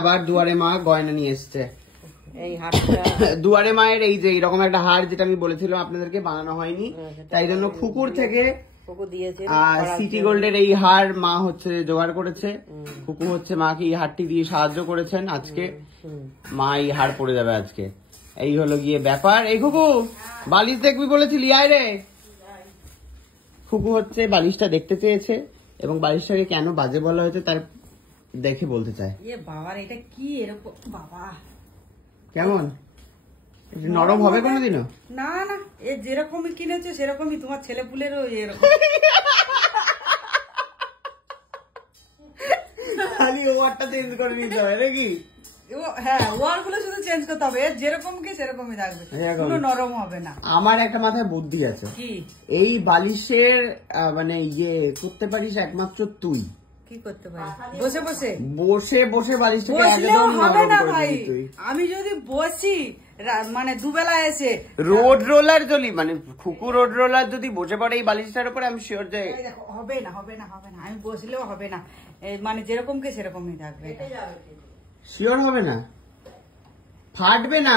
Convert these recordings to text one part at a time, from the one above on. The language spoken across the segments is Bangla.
আবার দুয়ারে মা গয়না নিয়ে এসছে। এই হারটা দুয়ারে মায়ের এই যে এরকম একটা হার, যেটা আমি বলেছিলাম আপনাদেরকে বানানো হয়নি, তাই জন্য খুকুর থেকে সিটি গোল্ডের এই হার মা হচ্ছে জোগাড় করেছে। খুকু হচ্ছে মাকে এই হারটি দিয়ে সাহায্য করেছেন। আজকে মা এই হার পরে যাবে আজকে, এই হলো গিয়ে ব্যাপার। এই খুকু বালিশ দেখবি বলেছিলি, আয় রে। খুকু হচ্ছে বালিশটা দেখতে চেয়েছে এবং বালিশটাকে কেন বাজে বলা হয়েছে তার দেখে বলতে চায়। বাবার এটা কি এরকম বাবা, কেমন নরম হবে কোনোদিনও? না না, এ যেরকমই কিনেছে সেরকমই তোমার ছেলে পুলেরও এরকম। খালি ওয়ারটা চেঞ্জ করে নিতে হবে নাকি? হ্যাঁ, ওয়ার গুলো শুধু চেঞ্জ করতে হবে, যেরকম কি সেরকমই থাকবে, কোনো নরম হবে না। আমার একটা মাথায় বুদ্ধি আছে, কি? এই বালিশের মানে ইয়ে করতে পারিস একমাত্র তুই। কি করতে পারি? বসে বসে বসে বসে বালিশটাকে বসলেও একদম হবে নরম না করে ভাই। দিবি তুই। আমি যদি বসি মানে দুবেলা এসে রোড রোলার যদি মানে খুকু রোড রোলার যদি বসে পড়ে এই বালিশটার উপরে, আমি শিওর যে হবে না হবে না হবে না, আমি বসলেও হবে না, মানে যেরকম কে সেরকমই থাকবে। শিওর হবে না, ফাটবে না।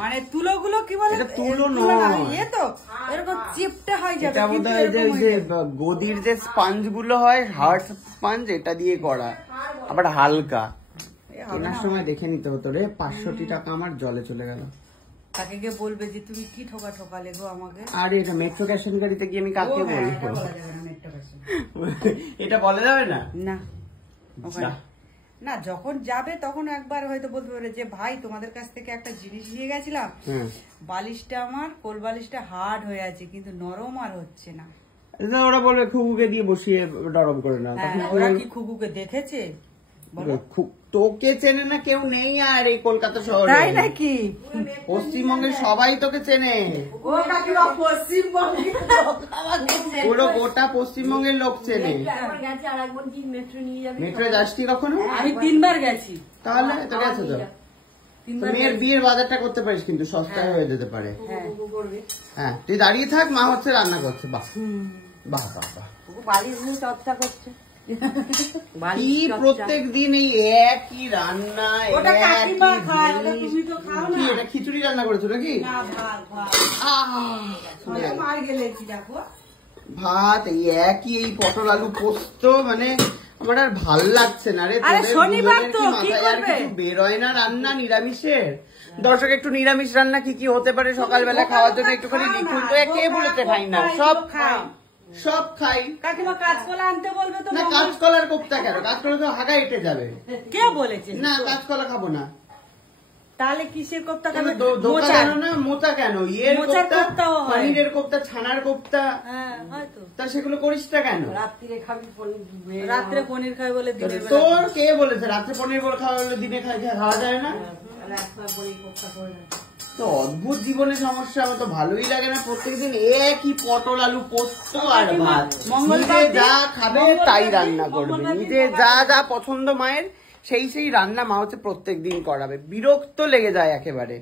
মানে তুলোগুলো কি বলে, তুলো নয়, এ তো এরকম চিপটে হয়ে যাবে। এটা বোধহয় যে গদির যে স্পঞ্জ গুলো হয়, হার্ড স্পঞ্জ, এটা দিয়ে করা, আবার হালকা। কেনার সময় দেখে নিতে হতো রে, 500 টাকা আমার জলে চলে গেল। তাকে গিয়ে বলবে যে তুমি কি ঠকা ঠকালে গো আমাকে। আরে এটা মেট্রো ক্যাশন গাড়িতে গিয়ে আমি কাকে বলবো? এটা বলা যাবে না। না না, যখন যাবে তখন একবার হয়তো বলতে পারে যে ভাই তোমাদের কাছ থেকে একটা জিনিস নিয়ে গেছিলাম, বালিশটা আমার কোল বালিশটা হার্ড হয়ে আছে কিন্তু নরম আর হচ্ছে না। ওরা বলবে খুকুকে দিয়ে বসিয়ে নরম করে না। ওরা কি খুকুকে দেখেছে? তোকে চেনে না কেউ নেই আর এই কলকাতা শহরে, তাই নাকি? পশ্চিমবঙ্গের সবাই তোকে চেনে, পুরো গোটা পশ্চিমবঙ্গের লোক চেনে। মেট্রো যাসনি কখনো? আমি 3 বার গেছি। তাহলে তো গেছো তো। মেয়ের বিয়ের বাজারটা করতে পারিস কিন্তু, সস্তায় হয়ে যেতে পারে। হ্যাঁ, তুই দাঁড়িয়ে থাক, মা হচ্ছে রান্না করছে। বাহ বাহ বাহ বাহ, বালিশ নিয়ে চর্চা করছে। কি প্রত্যেক দিন এই একই রান্না, এটা খিচুড়ি রান্না করেছো নাকি? ভাত এই একই, এই পটল আলু পোস্ত, মানে আমার আর ভাল লাগছে না রে। শনিবার তো বেরোয় না রান্না নিরামিষের। দর্শক একটু নিরামিষ রান্না কি কি হতে পারে সকালবেলা খাওয়ার জন্য একটুখানি লিখুন তো। কে বলেছে খাই না? সব খাই, সব খাই। কাকিমা কাঁচকলা আনতে বলবে তো। না, কাঁচকলার কোপ্তা কেন? কাঁচকলা তো হাগা এঁটে যাবে। কে বলেছে? না, কাঁচকলা খাবো না। তাহলে কিসের কোপ্তা খাবে? মোচা কেন? ইয়ের কোপ্তা, পনিরের কোপ্তা, ছানার কোপ্তা, তা সেগুলো করিস না কেন? রাত্রে খাবি পনির, রাত্রে পনির খাই বলে দিনের বেলা। তোর কে বলেছে রাত্রে পনির বলে খাওয়া বলে দিনে খাওয়া যায় না? তো অদ্ভুত জীবনে সমস্যা। আমার তো ভালোই লাগে না প্রত্যেকদিন একই পটল আলু পোস্ত আর ভাত। নিজে যা খাবে তাই রান্না করবে, নিজে যা যা পছন্দ মায়ের সেই রান্না মা হচ্ছে প্রত্যেকদিন করাবে। বিরক্ত লেগে যায় একেবারে।